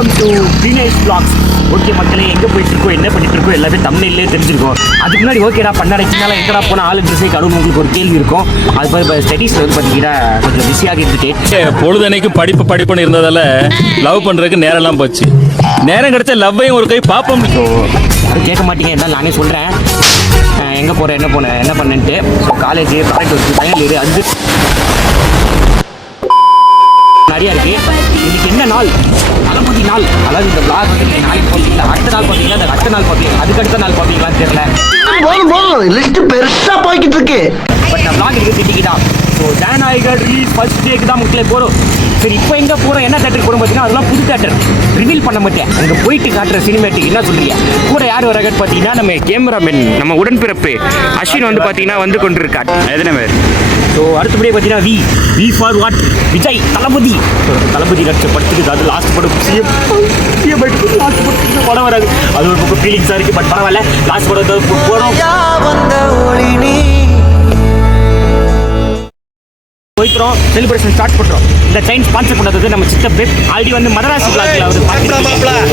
Welcome to Dinesh vlogs. Okay மக்களே, எங்கே போயிட்டு இருக்கோம், என்ன பண்ணிட்டு இருக்கோம் எல்லாமே தமிழ்லேயே தெரிஞ்சிருக்கோம். அதுக்கு முன்னாடி ஓகேடா பண்ணாடைக்குனால எங்கடா போனால் ஆள் ட்ரெஸ்ஸை கடும் உங்களுக்கு ஒரு கேள்வி இருக்கும். அது போய் ஸ்டடீஸில் வந்து பார்த்தீங்கன்னா கொஞ்சம் பிஸியாக இருந்துட்டு பொழுதனைக்கு படிப்புன்னு இருந்ததால லவ் பண்ணுறதுக்கு நேரம்லாம் போச்சு. நேரம் கிடைச்சா லவ்வையும் ஒரு கை பார்ப்போம். ஸோ அது கேட்க மாட்டீங்க, இருந்தாலும் நானே சொல்கிறேன் எங்கே போகிறேன் என்ன பண்ணேன்ட்டு. So college product work final year அது நிறையா இருக்குது. இன்னைக்கு என்ன நாள்? தளபதி நாள். அதாவது இந்த vlog வந்து நாளைக்கு பார்ப்பீங்களா, அடுத்த நாள் பார்ப்பீங்களா, அந்த அடுத்த நாள் பார்ப்பீங்களா, அதுக்கு நாள் பார்ப்பீங்களான்னு தெரியல. லிஸ்ட் பெருசா போய்கிட்டு இருக்கு. பட் நான் vlog எடுக்க திட்டிக்கிட்டா. ஸோ ஜனநாயகர் ரிலீஸ் ஃபர்ஸ்ட் டேக்கு தான் மக்களே போகிறோம். சரி, இப்போ எங்கே போகிறோம், என்ன தேட்டருக்கு போகிறோம் பார்த்தீங்கன்னா அதெல்லாம் புது தேட்டர், ரிவீல் பண்ண மாட்டேன். அங்கே போயிட்டு காட்டுற சினிமேட்டிக் என்ன சொல்கிறீங்க. கூட யார் வராங்கன்னு பார்த்தீங்கன்னா நம்ம கேமராமேன், நம்ம உடன்பிறப்பு அஸ்வின் வந்து பார்த்தீங்கன்னா வந்து கொண்டு இருக்கார். எத்தனை பேர்? ஸோ அடுத்தபடியே பார்த்தீங்கன்னா வி ஃபார் வாட் விஜய் தளபதி. தளபதி நடிச்ச படத்துக்கு அது லாஸ்ட் படம் லாஸ்ட் படத்துக்கு படம் வராது. அது ஒரு பக்கம் ஃபீலிங்ஸாக இருக்குது. பட் பரவாயில்ல, லாஸ்ட் படம் போகிறோம். போய்க்கிறோம், செலிப்ரேஷன் ஸ்டார்ட் பண்ணுறோம். இந்த ட்ரெயின் ஸ்பான்சர் பண்ணுறது நம்ம சித்தப்பு. ஆல்ரெடி வந்து மதராசி பிளாக்ல அவர்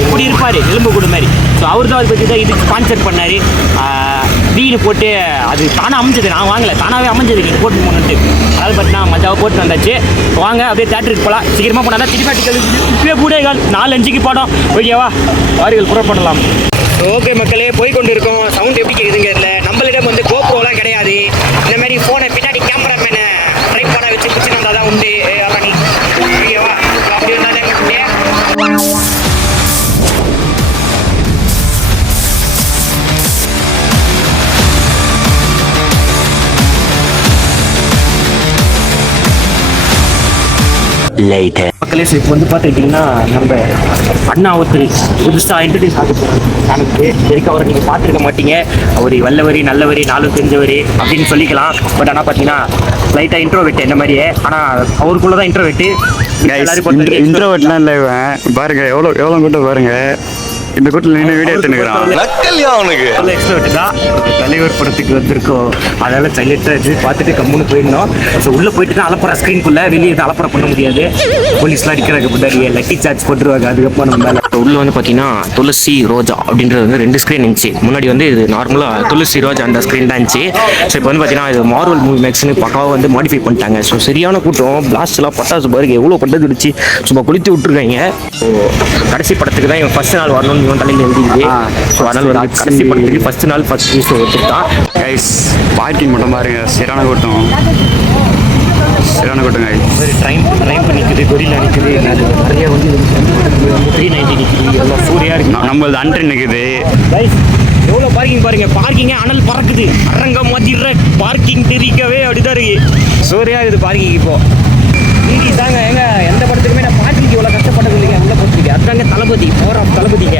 இப்படி இருப்பார், எலும்பு கூடு மாதிரி. ஸோ அவர் தான் அதை பற்றி தான் இதுக்கு ஸ்பான்சர் பண்ணார். வீடு போட்டு அது தானாக அமைஞ்சது, நான் வாங்கலை, தானாகவே அமைஞ்சது நீங்கள் போட்டு போகணுன்ட்டு. அதாவது பார்த்தீங்கன்னா மஜாவை போட்டு வந்தாச்சு. வாங்க அப்படியே தேட்டருக்கு போகலாம். சீக்கிரமாக போனால் தான் சினிமேட்டிக்கல் இப்பவே கூடகள் 4-5க்கு படம். ஓகேவா, வாரிகள் புறப்படலாம். ஓகே மக்களே, போய் கொண்டு இருக்கோம். சவுண்ட் எப்படி கேட்குதுங்க இல்லை. நம்மளிடம் வந்து கோப்ரோலாம் கிடையாது. இந்த மாதிரி ஃபோனை பின்னாடி கேமராமேனை ட்ரைபாடாக வச்சு பிடிச்சிட்டு வந்தால் தான் உண்டு. பண்ணி ஓகேவா, அப்படி இருந்தாலே மக்களே. இப்போ வந்து பார்த்துக்கிட்டிங்கன்னா நம்ம அண்ணா ஒருத்தர் புதுசாக இன்ட்ரடியூஸ் ஆக எனக்கு எதுக்கு அவரை நீங்கள் பார்த்துருக்க மாட்டீங்க. அவர் வல்லவரி நல்லவரி நாளும் தெரிஞ்சவர் அப்படின்னு சொல்லிக்கலாம். பட் ஆனால் பார்த்தீங்கன்னா லைட்டாக இன்ட்ரோவெட் என்ன மாதிரியே. ஆனால் அவருக்குள்ளே தான் இன்ட்ரோவெட்டு. இன்ட்ரோவெட்லாம் இல்லை. பாருங்க எவ்வளோ கூட்டம் பாருங்க. இந்த கூட்டில் நின்று வீடியோ எடுத்துக்கிறான். எக்ஸ்ட்ரோவெட்டு தான். தலைவர் படத்துக்கு வந்திருக்கோம், அதனால சைலண்டாக பார்த்துட்டு கம்முன்னு போயிடணும். ஸோ உள்ளே போயிட்டு தான் அலப்பற ஸ்க்ரீனுக்குள்ளே, வெளியே எதுவும் அலப்பற பண்ண முடியாது. போலீஸ்லாம் அடிக்கிறாங்க முன்னாடி, லக்கி சார்ஜ் போட்டுருவாங்க. அதுக்கப்புறம் நம்ம மேலே உள்ளே வந்து பார்த்தீங்கன்னா துளசி ரோஜா அப்படின்றது வந்து 2 ஸ்க்ரீன் இருந்துச்சு. முன்னாடி வந்து இது நார்மலாக துளசி ரோஜா அந்த ஸ்க்ரீன் தான் இருந்துச்சு. ஸோ இப்போ வந்து பார்த்தீங்கன்னா இது மார்வல் மூவி மேக்ஸ்னு பக்காவாக வந்து மாடிஃபை பண்ணிட்டாங்க. ஸோ சரியான கூட்டம், பிளாஸ்ட்லாம் பட்டாசு பாருங்க எவ்வளோ பட்டது அடிச்சு சும்மா குளித்து விட்டுருக்காங்க. ஸோ கடைசி படத்துக்கு தான் இவன் ஃபர்ஸ்ட் நாள் வரணும்னு இவன் தலையில் எழுதிடுது. ஸோ அதனால் ஒரு கடைசி படத்துக்கு ஃபர்ஸ்ட் நாள் ஃபர்ஸ்ட் ஷோ வச்சுருக்கான். கைஸ் பார்க்கிங் மட்டும் பாருங்க, சரியான கூட்டம் ட்ரைன் பண்ணிக்குது, கொரியில் நிற்குது, நிறைய வந்து 390 நிற்குது, எல்லாம் சூரியா இருக்கு. நம்மளது அன்ட்ரென் நிற்குது. எவ்வளோ பார்க்கிங் பாருங்க, பார்க்கிங்கே அனல் பறக்குது. அரங்கம் மதிர பார்க்கிங் தெரிவிக்கவே அப்படிதான் இருக்கு. சூரியா இருக்குது பார்க்கிங். இப்போ நீதி தாங்க எங்க எந்த படத்துக்குமே நான் பார்க்கிங் இவ்வளோ கஷ்டப்பட்டது இல்லைங்க. உள்ள போட்டுருக்கேன் அதுதாங்க தளபதி போகிற தளபதிங்க.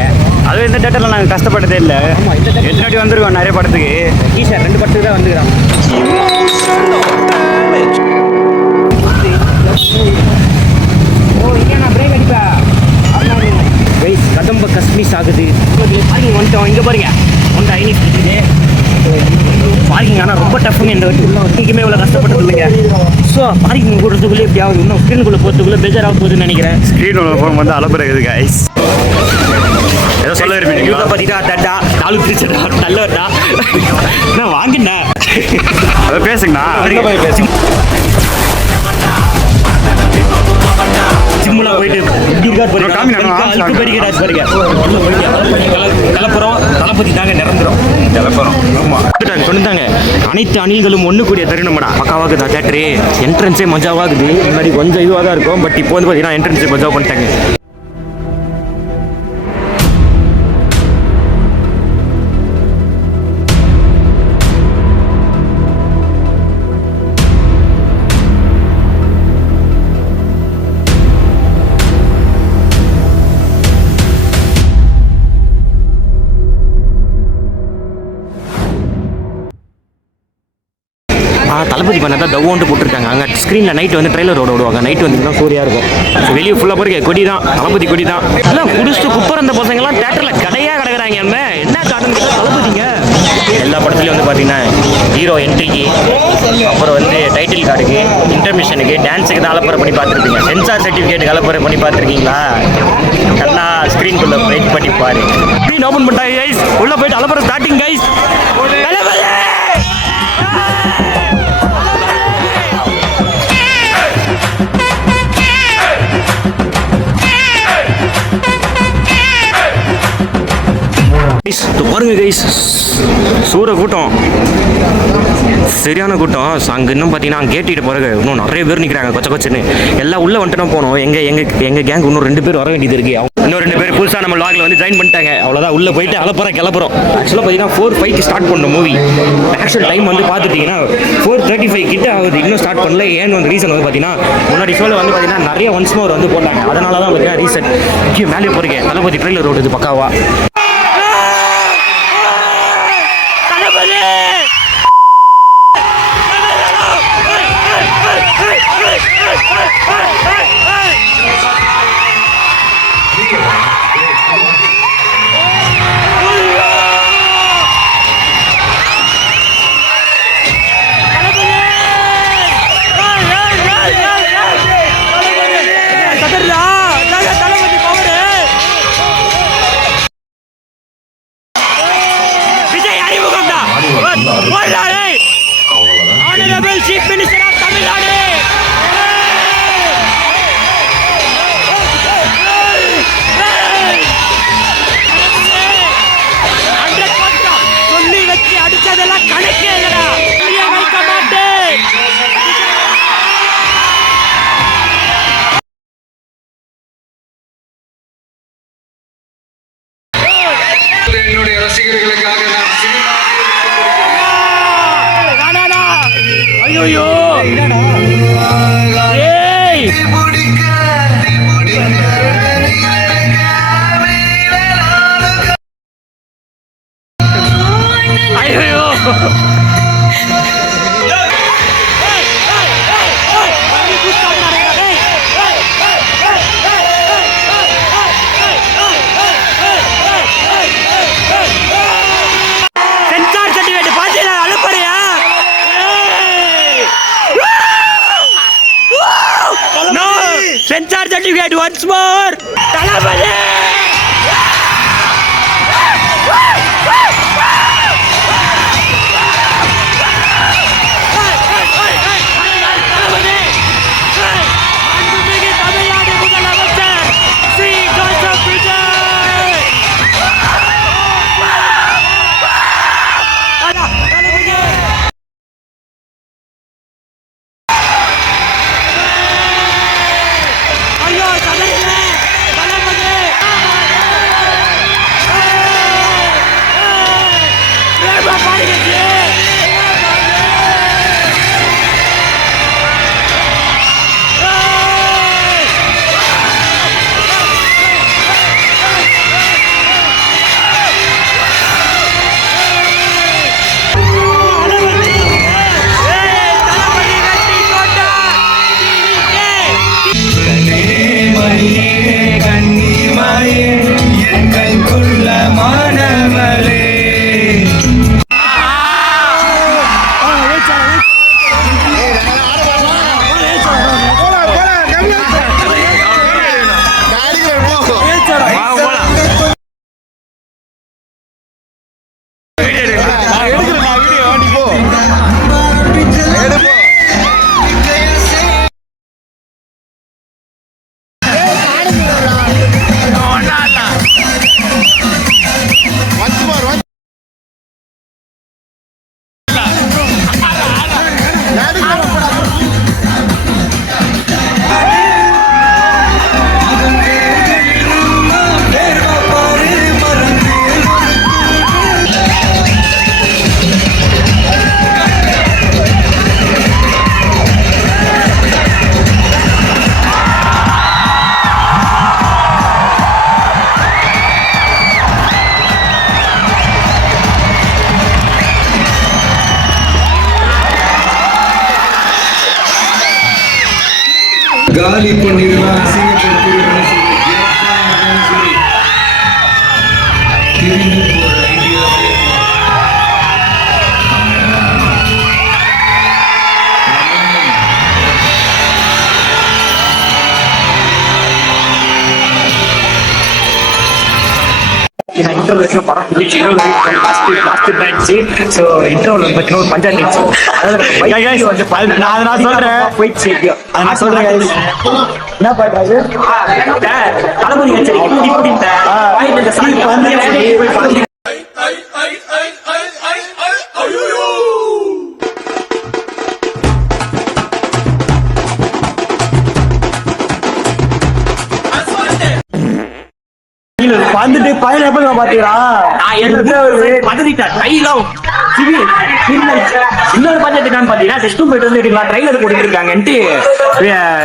அதுவும் இந்த தேட்டரில் நாங்கள் கஷ்டப்பட்டதே இல்லை. ஆமாம், இந்த தேட்டர் எத்தனை வந்திருக்கோம் நிறைய படத்துக்கு. ஈஸியாக 2 படத்துக்கு தான் வந்துக்கிறான். கதம்ப கஸ்மிஸ் ஆகுது. பார்க்கிங் வந்துட்டோம். இங்கே பாருங்க ஒன்று ஐனிஸ் இருக்குது பார்க்கிங். ஆனால் ரொம்ப டஃப்னு இந்த வண்டிக்குமே இவ்வளோ கஷ்டப்பட்டது இல்லைங்க. ஸோ பார்க்கிங் போடுறதுக்குள்ளே எப்படி ஆகுது, இன்னும் ஸ்க்ரீனுக்குள்ளே போகிறதுக்குள்ளே பேஜாராக போகுதுன்னு நினைக்கிறேன். ஸ்க்ரீன் போகும் வந்து அலப்புறது கைஸ். ஏதோ சொல்ல விரும்பி இவங்க பார்த்தீங்கன்னா தட்டா 4 பிரிச்சடா நல்லவர்டா நான் வாங்கினேன். அதை பேசுங்கண்ணா. சிம்முலா போயிட்டு கலப்புறம் தளபதி தாங்க நிரந்தரம். சொன்னாங்க அனைத்து அணில்களும் ஒன்று கூடிய தருணம்டா. பக்காவாக தான் தேட்டரு. என்ட்ரன்ஸே மஜாவாகுது. முன்னாடி கொஞ்சம் இதுவாக தான் இருக்கும். பட் இப்போ வந்து பார்த்தீங்கன்னா என்ட்ரன்ஸே மஜாவாக பண்ணிட்டாங்க. தளபதி பண்ண தான் தவ்வோண்டு போட்டிருக்காங்க. அங்கே ஸ்க்ரீனில் நைட்டு வந்து ட்ரெய்லர் ஓடுவாங்க. நைட்டு வந்து சூரியா இருக்கும். ஸோ வெளியே ஃபுல்லாக பாருங்க கொடி தான், தளபதி கொடி தான். எல்லாம் குடிச்சு குப்பர் அந்த பசங்கள்லாம் தேட்டரில் கடையாக கிடக்குறாங்க. என்ன காரணம் தளபதிங்க. எல்லா படத்துலையும் வந்து பார்த்தீங்கன்னா ஹீரோ என்ட்ரிக்கு, அப்புறம் வந்து டைட்டில் கார்டுக்கு, இன்டர்மிஷனுக்கு, டான்ஸுக்கு தான் அலப்பறை பண்ணி பார்த்துருப்பீங்க. சென்சார் சர்டிஃபிகேட்டுக்கு அலப்பறை பண்ணி பார்த்துருக்கீங்களா? கண்ணா பாரு ஸ்க்ரீன் ஓபன் பண்ணிட்டாங்க கைஸ். உள்ள போயிட்டு அலப்பற ஸ்டார்டிங் கைஸ். பாருங்க கைஸ், சூற கூட்டம், சரியான கூட்டம். அங்கே இன்னும் பார்த்தீங்கன்னா கேட்டிட்டு பிறகு இன்னும் நிறைய பேர் நிற்கிறாங்க கொச்ச கொச்சன்னு. எல்லாம் உள்ள வந்துட்டு போனோம். எங்க கேங் இன்னும் 2 பேர் வர வேண்டியது இருக்கு. இன்னும் 2 பேர் புதுசாக நம்ம லாகில் வந்து ஜாயின் பண்ணிட்டாங்க. அவ்வளோதான், உள்ள போயிட்டு கிளப்புறோம். ஆக்சுவலாக பார்த்தீங்கன்னா 4:05 ஸ்டார்ட் பண்ண மூவி. ஆக்சுவல் டைம் வந்து பார்த்துட்டிங்கன்னா 4:35 கிட்ட ஆகுது, இன்னும் ஸ்டார்ட் பண்ணல. ஏன்னு வந்து ரீசன் வந்து பார்த்தீங்கன்னா முன்னாடி ஷோவில் வந்து பார்த்தீங்கன்னா நிறைய ஒன்ஸ் மோர் வந்து போட்டாங்க. அதனால தான் பார்த்தீங்கன்னா ரீசன். முக்கியம் மேலே போகிறீங்க தளபதி ட்ரெயிலர் ஓடுது பக்காவா. Honorable Chief Minister of Tamil Nadu. சொல்லி வச்சு அடிச்சதெல்லாம் கணக்கே இல்லடா. வைக்க மாட்டேன். என்னுடைய ரசிகர்களுக்காக நான் சினிமா ஐயோ ஏய் ஐயோ சென்சார் சர்டிஃபிகேட் பாத்தீங்களா? அனுப்புறியா? No! Sensor certificate once more! Talabadi! காலி பண்ணிடலாம் திரும்பி போற ஐடியாவே இன்டர்வல் படம் ஸோ இன்டர்வல் பற்றின ஒரு பஞ்சாயத்து நான் சொல்றேன் போயிடுச்சு நான் சொல்றேன் என்ன பண்றாரு தளபதி வந்துட்டு பையன் எப்ப பாத்தீங்களா இன்னொரு பட்ஜெட் என்னன்னு பாத்தீங்கன்னா டெஸ்டும் போயிட்டு வந்து எடுக்கலாம் ட்ரைலர் கொடுத்துருக்காங்கன்ட்டு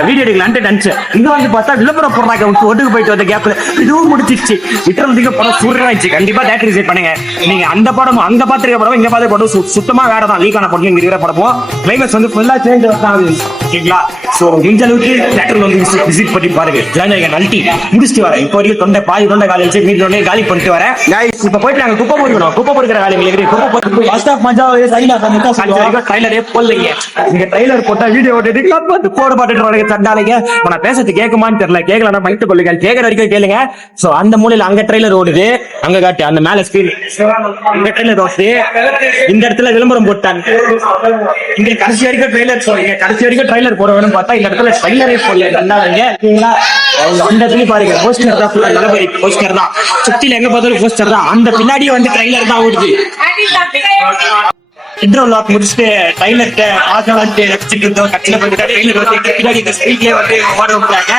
வீடியோ எடுக்கலான்ட்டு நினைச்சேன் இங்க வந்து பார்த்தா விளம்பரம் போடுறாங்க ஒட்டுக்கு போயிட்டு வந்த கேப்ல இதுவும் முடிச்சிருச்சு விட்டுறதுக்கு படம் சூறாச்சு கண்டிப்பா தேட்டர் விசிட் பண்ணுங்க நீங்க அந்த படம் அங்க பாத்துருக்க படம் இங்க பார்த்த படம் சுத்தமா வேற தான் லீக் ஆன படம் இங்க இருக்கிற படமும் கிளைமேக்ஸ் வந்து ஃபுல்லா சேஞ்ச் ஆகுது ஓகேங்களா சோ முடிஞ்ச அளவுக்கு தேட்டர்ல வந்து விசிட் பண்ணி பாருங்க ஜனநாயக நல்ட்டி முடிச்சுட்டு வரேன் இப்போ வரைக்கும் தொண்டை காலி வச்சு வீட்டுல காலி பண்ணிட்டு வரேன் இப்ப போயிட்டு நாங்க குப்பை பொறுக்கணும் குப்பை பொறுக்கிற வேலைங்களுக்கு குப்பை பொறுப்பு ஃபர்ஸ்ட் ஆஃப் மஜாவே ட்ரைலரே போடலைங்க நீங்க ட்ரைலர் போட்டா வீடியோ ஓட்டிட்டு போட மாட்டேன் சண்டாலைங்க நான் பேசுறது கேட்குமான்னு தெரியல கேட்கலன்னா மைட்டு கொள்ளுங்க கேட்கற வரைக்கும் கேளுங்க சோ அந்த மூலையில அங்க ட்ரைலர் ஓடுது அங்க காட்டு அந்த மேல ஸ்கிரீன் இந்த ட்ரைலர் ஓடுது இந்த இடத்துல விளம்பரம் போட்டாங்க இங்க கடைசி வரைக்கும் ட்ரைலர் சொல்லுங்க கடைசி வரைக்கும் ட்ரைலர் போட வேணும் பார்த்தா இந்த இடத்துல ட்ரைலரே போடல ரெண்டாவதுங்க அந்த இடத்துல பாருங்க போஸ்டர் தான் ஃபுல்லா தளபதி போஸ்டர் தான் சுத்தில எங்க பார்த்தாலும் போஸ்டர் தான் அந்த பின்னாடியே வந்து ட்ரைலர் தான் ஓடுது இன்ட்ரோ லாக் முடிச்சுட்டு ட்ரைலர்ட்ட ஆகலான்ட்டு வச்சுட்டு இருந்தோம் கட்சியில போயிட்டு ட்ரைலர் வந்து பின்னாடி இந்த ஸ்பீட்லயே வந்து ஓட விட்டாங்க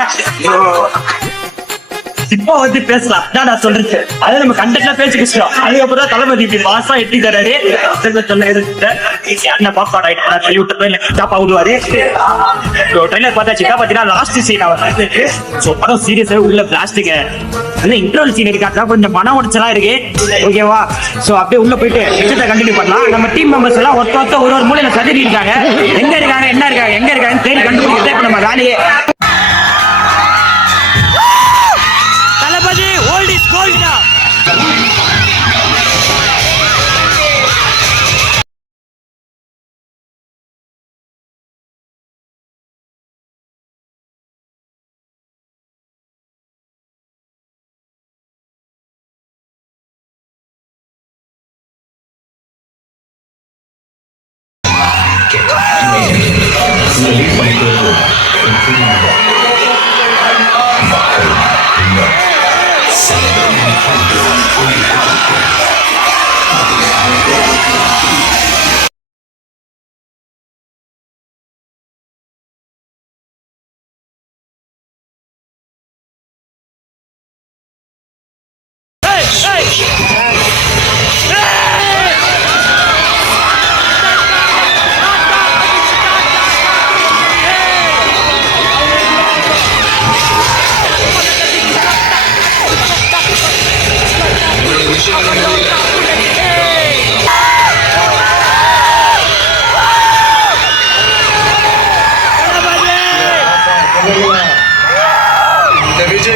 இப்போ வந்து பேசலாம் நான் சொல்றேன் அது நம்ம கண்டெக்ட்ல பேசி பேசுறோம் அதுக்கப்புறம் தளபதி மாசம் எட்டி தராரு சொன்ன என்ன பாப்பாடா சொல்லி விட்டு இல்ல டாப்பா விடுவாரு ட்ரைலர் பார்த்தாச்சு பாத்தீங்கன்னா லாஸ்ட் சீன் அவர் சோ படம் சீரியஸா உள்ள பிளாஸ்டிக் இன்டர்வல் சீன் இருக்காட்டா கொஞ்சம் மன உடைச்சலா இருக்கு ஓகேவா சோ அப்படியே உள்ள போயிட்டு விஷயத்தை கண்டினியூ பண்ணலாம் நம்ம டீம் மெம்பர்ஸ் எல்லாம் ஒருத்த ஒரு மூலையில சதுரி இருக்காங்க எங்க இருக்காங்க என்ன இருக்காங்க எங்க இருக்காங்கன்னு தேடி கண்டுபிடிக்கிறதே இப்ப நம்ம வேலையே தளபதி ஓல்ட் இஸ் கோல்ட் now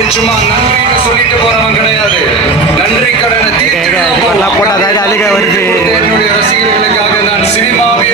சும்மா நன்றின்னு சொல்லிட்டு போறவன் கிடையாது நன்றி கடனை போட்டாதான் அழுக வருது என்னுடைய ரசிகர்களுக்காக நான் சினிமாவே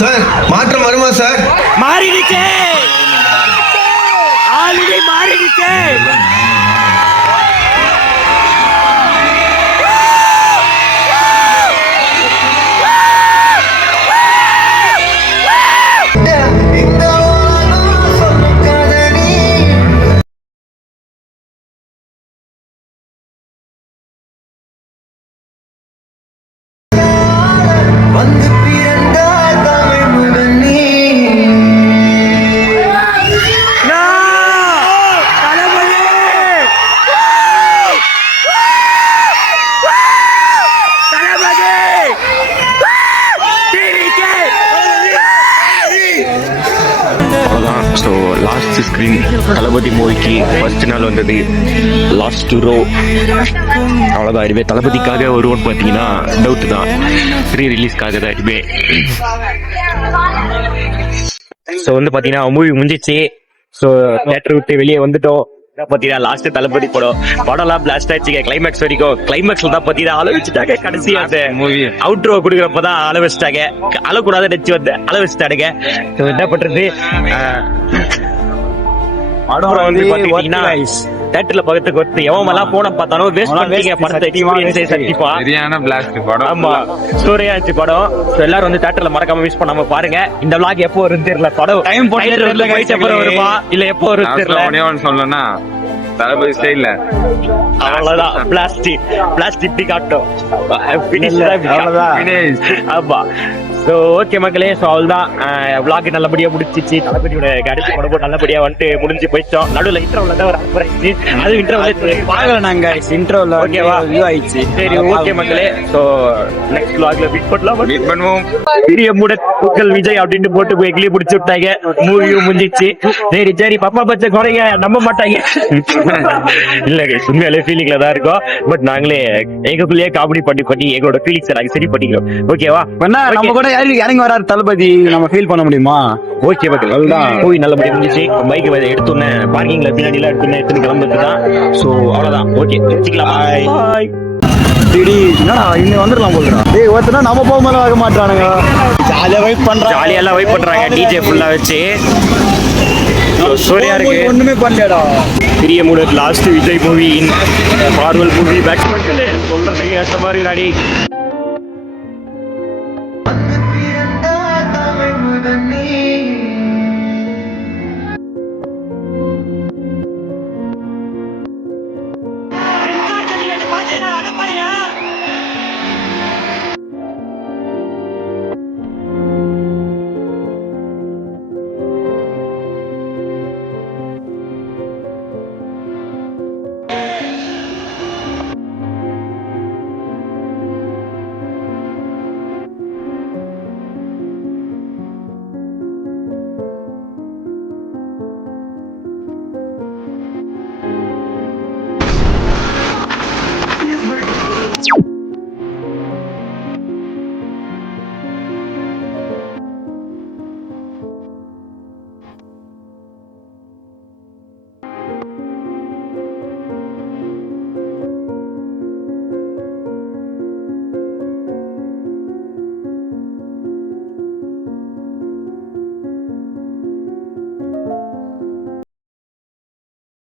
சார் மாற்றம் வருமா சார்? மாறிடுச்சு, ஆல்ரெடி மாறிடுச்சு. அவ்வளோதான். ஸோ லாஸ்ட் ஸ்க்ரீன் தளபதி மூவிக்கு ஃபர்ஸ்ட் நாள் வந்தது லாஸ்ட் ரோ. அவ்வளோதான். இதுவே தளபதிக்காக வருவோன்னு பார்த்தீங்கன்னா டவுட் தான். ப்ரீ ரிலீஸ்க்காக தான் இதுவே. ஸோ வந்து பார்த்தீங்கன்னா மூவி முடிஞ்சிச்சு. ஸோ தேட்டர் விட்டு வெளியே வந்துட்டோம். பாத்தீங்கன்னா லாஸ்ட் தளபதி படம்லாம் பிளாஸ்ட் ஆயிடுச்சுங்க. கிளைமேக்ஸ் வரைக்கும் கிளைமேக்ஸ்ல தான் பாத்தீங்கன்னா அள வச்சுட்டாங்க. கடைசி அந்த மூவி அவுட்ரோ கொடுக்குறப்பதான் அள வச்சுட்டாங்க. அழக்கூடாத நினைச்சு வந்து அள வச்சுட்டானுங்க. என்ன பண்றது, படம் வந்து பாத்தீங்கன்னா தேட்டர்ல பக்கத்துக்கு வந்து எவமெல்லாம் போன பார்த்தாலும் வேஸ்ட் பண்ணீங்க படத்தை. சரியான பிளாஸ்ட் படம். ஆமா, ஸ்டோரியா இருந்துச்சு படம். எல்லாரும் வந்து தேட்டர்ல மறக்காம மிஸ் பண்ணாம பாருங்க. இந்த vlog எப்போ வரும் தெரியல. படம் டைம் போட்டு வருமா இல்ல எப்போ வரும் தெரியல. சொல்லணும்னா தளபதி ஸ்டைல்ல அவ்வளவுதான். பிளாஸ்டிக் காட்டும். ஆமா. ஸோ ஓகே மக்களே, ஸோ அவ்வளோதான். vlog நல்லபடியா முடிச்சிச்சு. தளபதியோட கடைசி படம் நல்லபடியா வந்துட்டு முடிஞ்சு போயிட்டோம். நடுவில் இன்டர்வல் தான் ஒரு அப்புறம் அது இன்டர்வல் நாங்க இன்டர்வல் ஓகேவா வியூ ஆயிடுச்சு. சரி ஓகே மக்களே, ஸோ நெக்ஸ்ட் vlogல மீட் பண்ணுவோம். பெரிய முடல் விஜய் அப்படின்னு போட்டு போய் எங்கேயும் பிடிச்சி விட்டாங்க. மூவியும் முடிஞ்சிச்சு. சரி பாப்பா பச்சை குறைங்க நம்ப மாட்டாங்க. இல்ல உண்மையாலே ஃபீலிங்ல தான் இருக்கும். பட் நாங்களே எங்களுக்குள்ளேயே காமெடி பண்ணி எங்களோட ஃபீலிங்ஸ் நாங்க சரி பண்ணிக்கிறோம். ஓகேவா? நம்ம கூட இறங்கி வராரு தளபதி, நம்ம ஃபீல் பண்ண முடியுமா? ஓகே மக்கள், அதுதான் மூவி நல்லபடியா முடிஞ்சிச்சு. பைக் எடுத்தோன்னே பார்க்கிங்ல பின்னாடி எல்லாம் எடுத்துன்னு கிளம்புறதுதான். ஸோ அவ்வளவுதான். ஓகே வச்சுக்கலாம். பாய். என்னடா இன்னும் வந்துடலாம் போதுடா. டேய் ஒருத்தனா நம்ம போகும்போது ஆக மாட்டானுங்க. ஜாலியெல்லாம் வெயிட் பண்றாங்க. டிஜே ஃபுல்லா வச்சு சூர்யா இருக்கு. ஒண்ணுமே பண்ணலடா. பெரிய mood last Vijay movie Marvel movie back சொல்றதுக்கு ஏற்ற மாதிரி